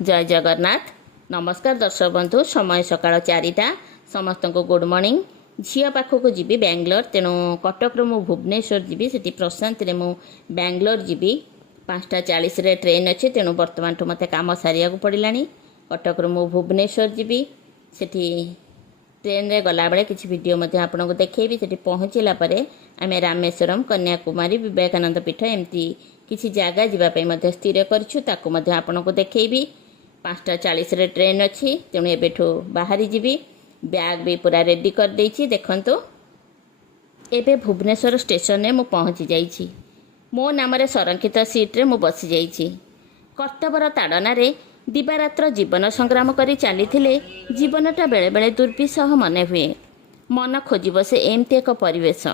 जय जगन्नाथ। नमस्कार दर्शक बंधु। समय सकाळ 4टा। समस्त को गुड मॉर्निंग। झील पाखक जी बेंगलोर, तेणु कटक मु भुवनेश्वर जी से प्रशांत रे मु बेंगलोर जी 5:40 ट्रेन अच्छे, तेणु बर्तमान मत कम सारे पड़ा। कटक मु भुवनेश्वर जी से ट्रेन रे गला बेले किसी वीडियो आपन को देखी। से पहुँचला आम रामेश्वरम, कन्याकुमारी, विवेकानंद पीठ एमती किसी जगह जावाई स्थिर करूँ को देखी। 5:40 ट्रेन अच्छी, तेणु एबेठू बाहरी जीवी। बैग भी पूरा रेडी कर देछि। देखंतु एबे भुवनेश्वर स्टेशन में मु पहुँची जाइछि। मो नाम संरक्षित सीट्रे मु बसी जाइछि। कर्तव्यर ताड़ना दिवारात्र जीवन संग्राम करी चली जीवनटा बेले बेले दुर्विसह मने हुए। मन खोजिब से एमती एक परिवेश।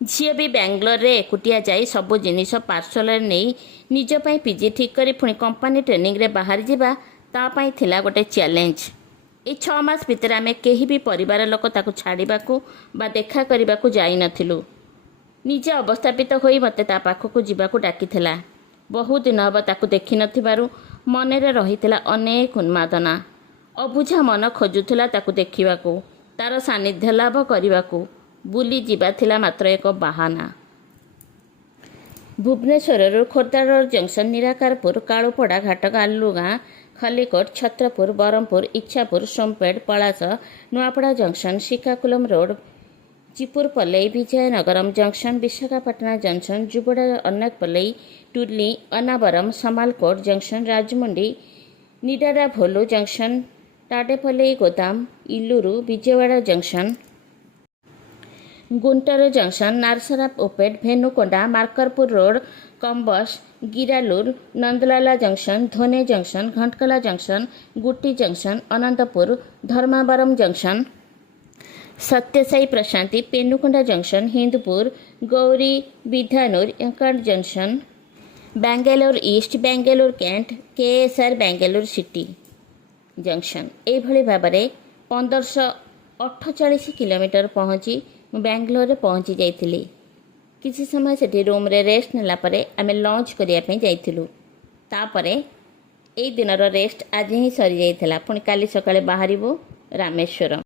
झील भी बेंगलोर रे एकुटिया जाई सबु जिनिस पार्सल नहीं निजपाई पीजी ठीक करी पुणी कंपनी ट्रेनिंग रे बाहर जावा तापाई थिला गोटे चैलेंज। ये 6 मास भितर आमे केही भी परिवार लोक ताकू छाड़ीबाकू बा देखा करबाकू जाई नथिलु। निजे अवस्थापित होई मते ता पाखकू जीवाकू डाकिथिला। बहु दिन हब ताकू देखि नथिबारु मनरे रहिथिला अनेक उन्मादना। अबुझा मन खोजुथिला ताकू देखिबाकू, तार सानिध्य लाभ करिबाकू। बुली जीवा थिला मात्र एक बाहाना। Bhubaneswar Khordha road junction, Nirakarpur, Kalupada, Ghatak, Alugaon, Khallikot, Chhatrapur, Berhampur, Ichchapur, Sompeta, Palasa, Naupada junction, Srikakulam road, Chipurupalli, Vizianagaram junction, Visakhapatnam junction, Jubada, Anakapalli, Turli, Annavaram, Samalkot junction, Rajahmundry, Nidadavolu junction, Tadepalligudem, Eluru, Vijayawada junction, Guntur junction, Narasaraopet, Vinukonda, Markapur road, Cumbum, गिरालूर, Nandyal junction, Dhone junction, Guntakal junction, Gooty junction, Anantapur, Dharmavaram junction, Sathya प्रशांति, Penukonda junction, Hindupur, Gauri, विधानूर, एंकट junction, Bangalore east, Bangalore cantt, KSR Bangalore city junction. यह भाव में 1548 किलोमीटर पहुँची बेंगलोर पहुँची जाइली। किसी समय से रूम रे रेस्ट नेला परे आमे लंच करने जाइलु। तापरे ए दिनर रेस्ट आज ही सरी जाइथिला। पुणी काली सकाळे बाहरिबु रामेश्वरम।